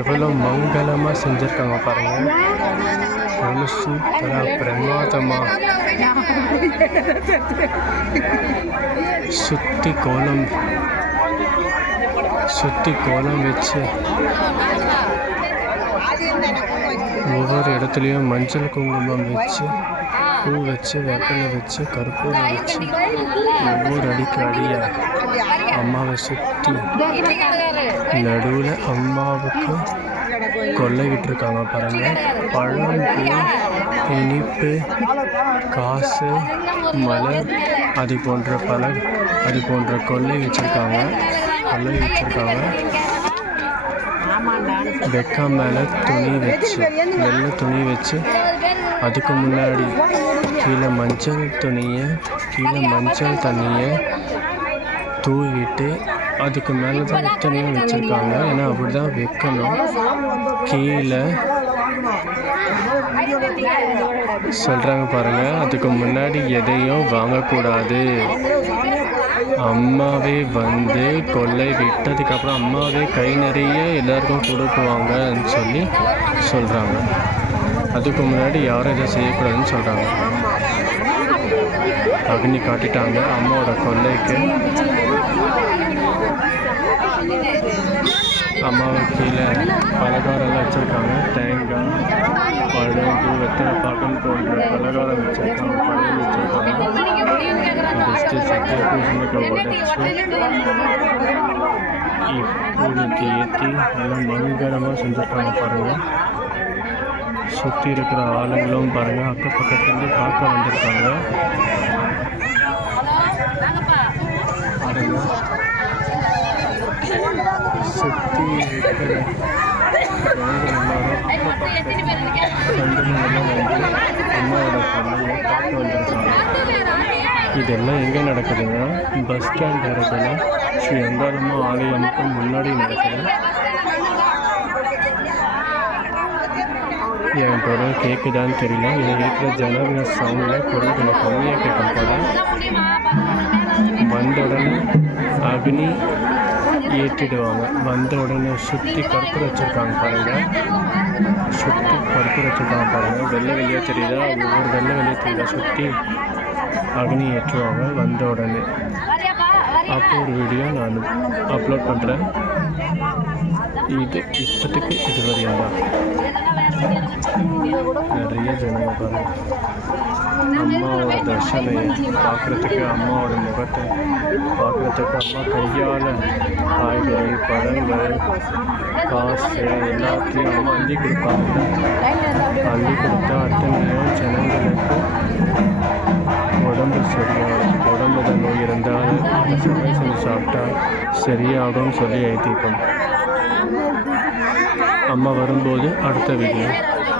எவ்வளோ மங்களமாக செஞ்சுருக்காங்க பாருங்கள். எவ்வளோ சூப்பராக பிரமாதமாக சுற்றி கோலம் வச்சு ஒவ்வொரு இடத்துலையும் மஞ்சள் குங்குமம் வச்சு பூ வச்சு வேப்பிலை வச்சு கற்பூரம் வச்சு ஒவ்வொரு அடிக்கு அடியாக அம்மாவை சுற்றி நடுவில் அம்மாவுக்கு கொள்ளையிட்டு இருக்காங்க பாருங்கள். பழம், பூ, இனிப்பு, காசு, மலர் அது போன்ற கொள்ளை வச்சுருக்காங்க. வெக்கா மேலே வெள்ளை துணி வச்சு அதுக்கு முன்னாடி கீழே மஞ்சள் தண்ணியை தூவிட்டு அதுக்கு மேலே தான் இத்தனையும் வச்சுருக்காங்க. ஏன்னா அப்படி தான் வைக்கணும். கீழே சொல்கிறாங்க பாருங்கள், அதுக்கு முன்னாடி எதையும் வாங்கக்கூடாது. அம்மாவே வந்து கொள்ளை விட்டதுக்கப்புறம் அம்மாவே கை நிறைய எல்லாருக்கும் கொடுக்குவாங்கன்னு சொல்லி சொல்கிறாங்க. அதுக்கு முன்னாடி யாரும் எதை செய்யக்கூடாதுன்னு சொல்கிறாங்க. அக்னி காட்டிட்டாங்க அம்மாவோட கொள்ளைக்கு. அம்மாவை கீழே பலகாரம்லாம் வச்சுருக்காங்க. தேங்காய், பழம், பூ, வெத்தலை பாக்கம் போன்ற பலகாரம் வச்சுருக்காங்க. பழம் வச்சுருக்காங்க. ஃபஸ்ட்டு சத்திய பூசணிக்கை உடச்சி ஏற்றி எல்லாம் மங்களமாக செஞ்சுருக்காங்க பாருங்கள். சுற்றி இருக்கிற ஆளுங்களும் பாருங்கள் அக்கப்பக்கத்துலேருந்து பார்க்க வந்திருக்காங்க. சுற்றி இருக்கிற அம்மாவோட பொண்ணுங்க பார்க்க வந்திருக்காங்க. இதெல்லாம் எங்கே நடக்குதுன்னா பஸ் ஸ்டாண்ட் இடத்துல ஸ்ரீ அங்காளம்மா ஆலயமுக்கு முன்னாடி நடக்குது. என் குரல் கேட்குதான்னு தெரியல. இதில் இருக்கிற ஜனங்க சவுண்டில் குரல் கொஞ்சம் கம்மியாக கேட்கும் போல. வந்த உடனே அக்னி ஏற்றிடுவாங்க. வந்த உடனே சுற்றி கற்பூரம் வச்சுருக்காங்க பாருங்கள். வெள்ளை வெளியே தெரியுதா? ஒவ்வொரு வெள்ளை வெளியே தெரியுதா? சுற்றி அக்னி ஏற்றுவாங்க வந்த உடனே. அப்போ ஒரு வீடியோ நான் அப்லோட் பண்ணுறேன். இப்போதைக்கு இது வரையும் தான் நிறைய ஜனங்க பாருங்கள். அம்மாவோட தர்ஷனையை பார்க்குறதுக்கு, அம்மாவோட முகத்தை பார்க்குறதுக்கு அம்மா கையால் காய்கறி, பழங்கள், காசு எல்லாத்தையும் அம்மா அள்ளி கொடுப்பாங்க. அள்ளி கொடுத்தா அத்தனையும் ஜனங்களுக்கு உடம்பு சரியாகும். உடம்புல நோய் இருந்தால் சமையல் செஞ்சு சாப்பிட்டா சரியாகும்னு சொல்லி எழுதிக்கணும். அம்மா வரும்போது அடுத்த வீடியோ.